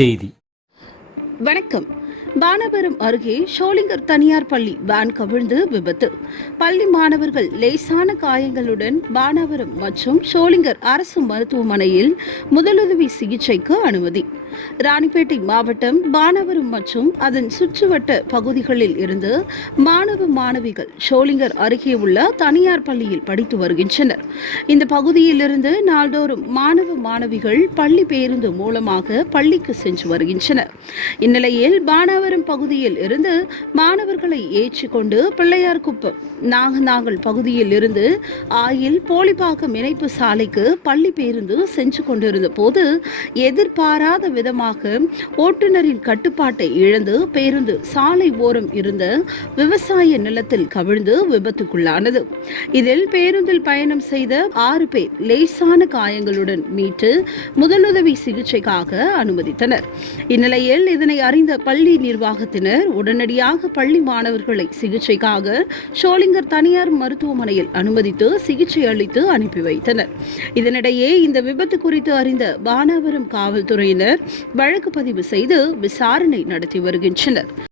செய்தி. வணக்கம். பானபுரம் அருகே ஷோலிங்கர் தனியார் பள்ளி வேன் கவிழ்ந்து விபத்து. பள்ளி மாணவர்கள் லேசான காயங்களுடன் பானபுரம் மற்றும் ஷோலிங்கர் அரசு மருத்துவமனையில் முதலுதவி சிகிச்சைக்கு அனுமதி. ராணிப்பேட்டை மாவட்டம் பானவரம் மற்றும் அதன் சுற்றுவட்ட பகுதிகளில் இருந்து மாணவ மாணவிகள் ஷோலிங்கர் அருகே உள்ள தனியார் பள்ளியில் படித்து வருகின்றனர். இந்த பகுதியிலிருந்து நாள்தோறும் மாணவ மாணவிகள் பள்ளி பேருந்து மூலமாக பள்ளிக்கு சென்று வருகின்றனர். இந்நிலையில் மானாவரம் பகுதியில் இருந்து மாணவர்களை ஏற்றிக்கொண்டு பிள்ளையார்குப்பம் நாகநாங்கல் பகுதியில் இருந்து ஆயில் போலிப்பாக்கம் இணைப்பு சாலைக்கு பள்ளி பேருந்து சென்று கொண்டிருந்த போது எதிர்பாராத விதமாக ஓட்டுநரின் கட்டுப்பாட்டை இழந்து பேருந்து சாலை ஓரம் இருந்த விவசாய நிலத்தில் கவிழ்ந்து விபத்துக்குள்ளானது. இதில் பேருந்தில் பயணம் செய்த ஆறு பேர் லேசான காயங்களுடன் மீட்டு முதலுதவி சிகிச்சைக்காக அனுமதித்தனர். இந்நிலையில் இதனை அறிந்த பள்ளி நிர்வாகத்தினர் உடனடியாக பள்ளி மாணவர்களை சிகிச்சைக்காக ஷோலிங்கர் தனியார் மருத்துவமனையில் அனுமதித்து சிகிச்சை அளித்து அனுப்பி வைத்தனர். இதனிடையே இந்த விபத்து குறித்து அறிந்த பானாவரம் காவல்துறையினர் வழக்கு பதிவு செய்து விசாரணை நடத்தி வருகின்றனர்.